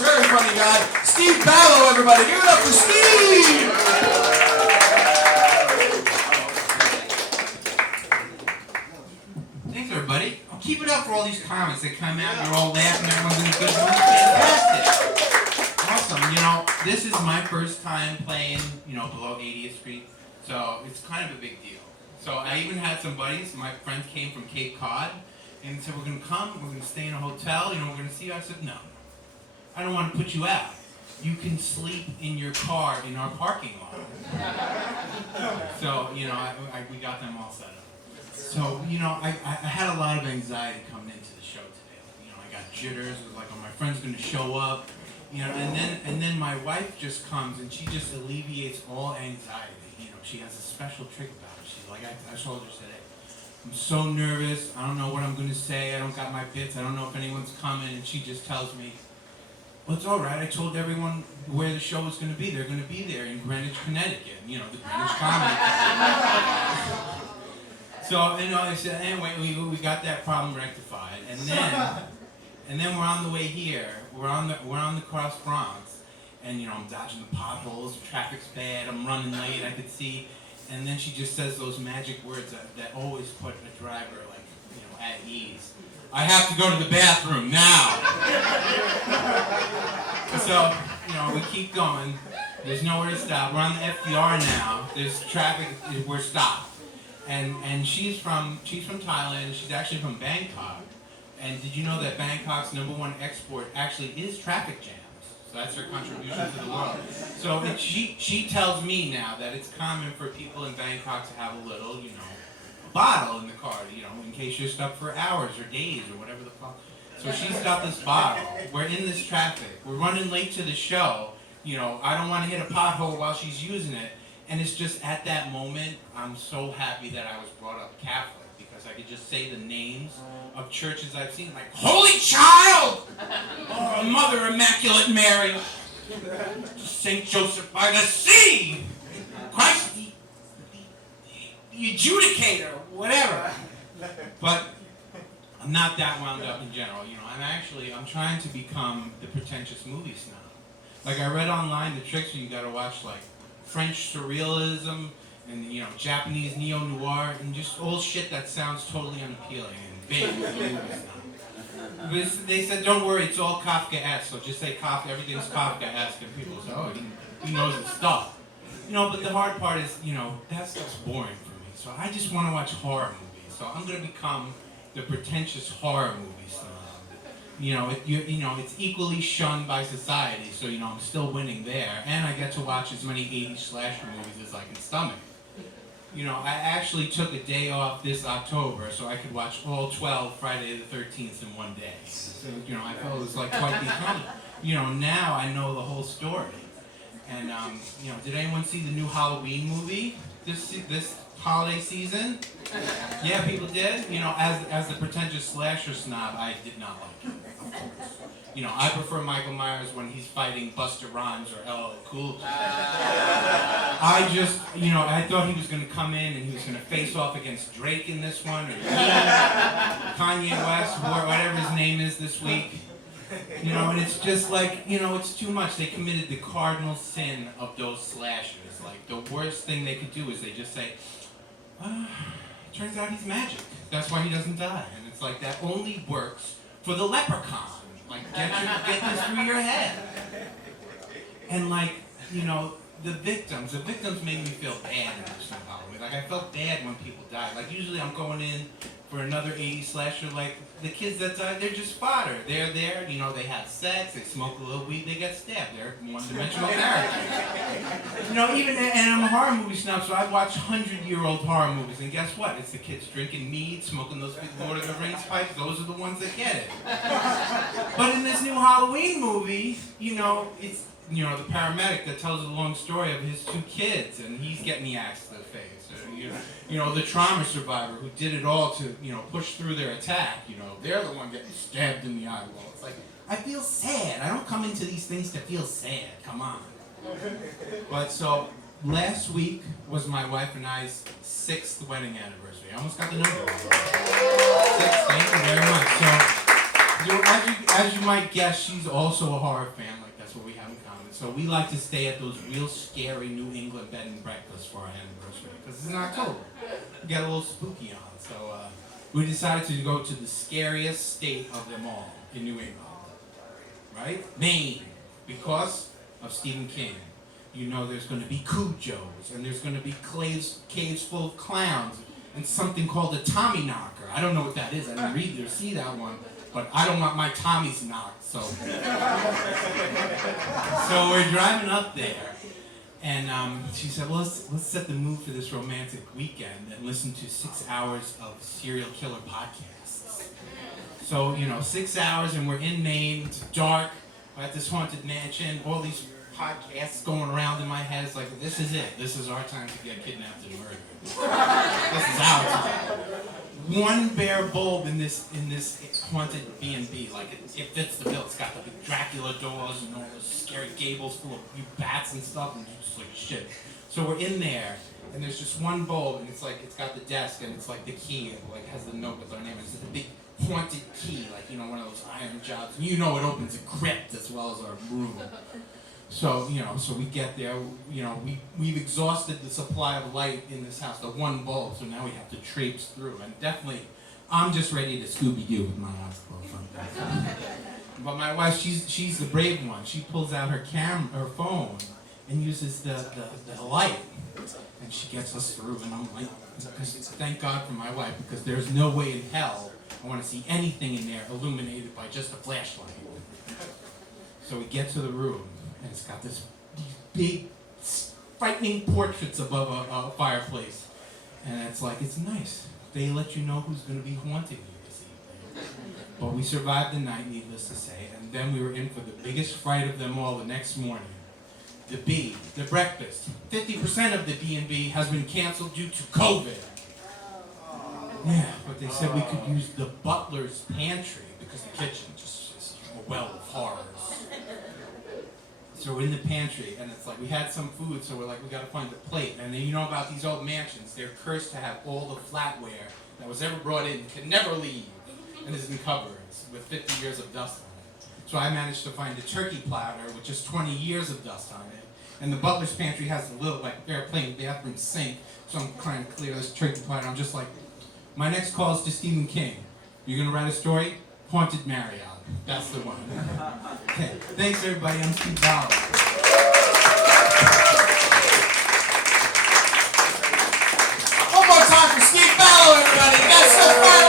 very funny guy, Steve Ballow, everybody. Give it up for Steve! Thanks, everybody. Keep it up for all these comments that come out. You're all laughing. Everyone's in a good mood. Fantastic. Awesome. You know, this is my first time playing, below 80th Street. So it's kind of a big deal. So I even had some buddies. My friends came from Cape Cod. And said, we're going to come. We're going to stay in a hotel. We're going to see you. I said, no. I don't want to put you out. You can sleep in your car in our parking lot. So, we got them all set up. So, I had a lot of anxiety coming into the show today. I got jitters. It was like, oh, my friend's going to show up. And then my wife just comes and she just alleviates all anxiety. She has a special trick about it. She's like, I told her today, I'm so nervous. I don't know what I'm going to say. I don't got my bits. I don't know if anyone's coming. And she just tells me, well, it's all right. I told everyone where the show was going to be. They're going to be there in Greenwich, Connecticut. The Greenwich Comedy Club. So, I said, anyway, we got that problem rectified. And then we're on the way here. We're on the Cross Bronx. And, I'm dodging the potholes. The traffic's bad. I'm running late. I could see. And then she just says those magic words that always put a driver, at ease. I have to go to the bathroom now. So, we keep going. There's nowhere to stop. We're on the FDR now. There's traffic. We're stopped. And she's from Thailand. She's actually from Bangkok. And did you know that Bangkok's #1 export actually is traffic jams? So that's her contribution to the world. So she tells me now that it's common for people in Bangkok to have a little, a bottle in the car, in case you're stuck for hours or days or whatever the fuck. So she's got this bottle. We're in this traffic. We're running late to the show. I don't want to hit a pothole while she's using it. And it's just at that moment, I'm so happy that I was brought up Catholic because I could just say the names of churches I've seen, like Holy Child, oh, Mother Immaculate Mary, Saint Joseph by the Sea, Christ the Adjudicator, whatever. But I'm not that wound up in general. I'm trying to become the pretentious movie snob. Like I read online the tricks where you got to watch like French surrealism and Japanese neo-noir and just old shit that sounds totally unappealing and big. They said, don't worry, it's all Kafka-esque. So just say Kafka, everything's Kafka-esque, and people say, oh, he knows his stuff. But the hard part is, that stuff's boring for me. So I just want to watch horror movies. So I'm going to become the pretentious horror movie snob. It's equally shunned by society, so I'm still winning there, and I get to watch as many 80s slasher movies as I can stomach. I actually took a day off this October so I could watch all 12 Friday the 13th in one day. So, I felt it was like quite the economy. Now I know the whole story. And, did anyone see the new Halloween movie this holiday season? Yeah, people did. As the pretentious slasher snob, I did not like it. I prefer Michael Myers when he's fighting Busta Rhymes or LL Cool J. I thought he was going to come in and he was going to face off against Drake in this one, or Kanye West, or whatever his name is this week. And it's just like, it's too much. They committed the cardinal sin of those slashers. Like, the worst thing they could do is they just say, turns out he's magic. That's why he doesn't die. And it's like, that only works for the leprechaun. Like, get this through your head. And like, the victims made me feel bad in this Halloween. Like, I felt bad when people died. Like, usually I'm going in for another 80s slasher. Like, the kids that died, they're just fodder. They're there, they have sex, they smoke a little weed, they get stabbed. They're one-dimensional characters. And I'm a horror movie snob, so I watch 100-year-old horror movies. And guess what? It's the kids drinking mead, smoking those big Lord of the Rings pipes. Those are the ones that get it. But in this new Halloween movie, it's the paramedic that tells a long story of his 2 kids, and he's getting the axe to the face. Or, the trauma survivor who did it all to, push through their attack. They're the one getting stabbed in the eyeball. It's like, I feel sad. I don't come into these things to feel sad. Come on. But so, last week was my wife and I's 6th wedding anniversary. I almost got the number. 6, thank you very much. So, As you might guess, she's also a horror fan. Like, that's what we have in common. So we like to stay at those real scary New England bed and breakfasts for our anniversary because it's in October. We get a little spooky on. So we decided to go to the scariest state of them all in New England, right? Maine, because of Stephen King. You know there's going to be Cujos, and there's going to be caves full of clowns, and something called a Tommy knocker. I don't know what that is. I didn't read or see that one, but I don't want my Tommies knocked. So we're driving up there, and she said, well, let's set the mood for this romantic weekend and listen to 6 hours of serial killer podcasts. So 6 hours, and we're in Maine. It's dark. We're at this haunted mansion. All these podcasts going around in my head. It's like, this is it. This is our time to get kidnapped and murdered. This is our time. One bare bulb in this haunted B&B. Like, it fits the bill. It's got the big Dracula doors and all those scary gables full of bats and stuff, and just like shit. So we're in there, and there's just one bulb, and it's got the desk, and it's like the key, and like has the note with our name. It's the big haunted key, like one of those iron jobs. And it opens a crypt as well as our room. So, so we get there, we've exhausted the supply of light in this house, the one bulb, so now we have to traipse through. And definitely, I'm just ready to Scooby-Doo with my eyes closed. But my wife, she's the brave one. She pulls out her phone, and uses the light, and she gets us through. And I'm like, thank God for my wife, because there's no way in hell I want to see anything in there illuminated by just a flashlight. So we get to the room, and it's got these big, frightening portraits above a fireplace. And it's like, it's nice. They let you know who's going to be haunting you this evening. But we survived the night, needless to say, and then we were in for the biggest fright of them all the next morning. The breakfast. 50% of the B&B has been canceled due to COVID. Yeah, but they said we could use the butler's pantry because the kitchen just is a well of horrors. So we're in the pantry, and it's like, we had some food, so we're like, we gotta find the plate. And then about these old mansions, they're cursed to have all the flatware that was ever brought in, can never leave, and is in cupboards with 50 years of dust on it. So I managed to find a turkey platter with just 20 years of dust on it. And the butler's pantry has a little, airplane bathroom sink, so I'm trying to clear this turkey platter. I'm just like, my next call is to Stephen King. You're gonna write a story? Haunted Marriott. That's the one. Okay, thanks everybody. I'm Steve Ballow. One more time for Steve Ballow, everybody. That's so far.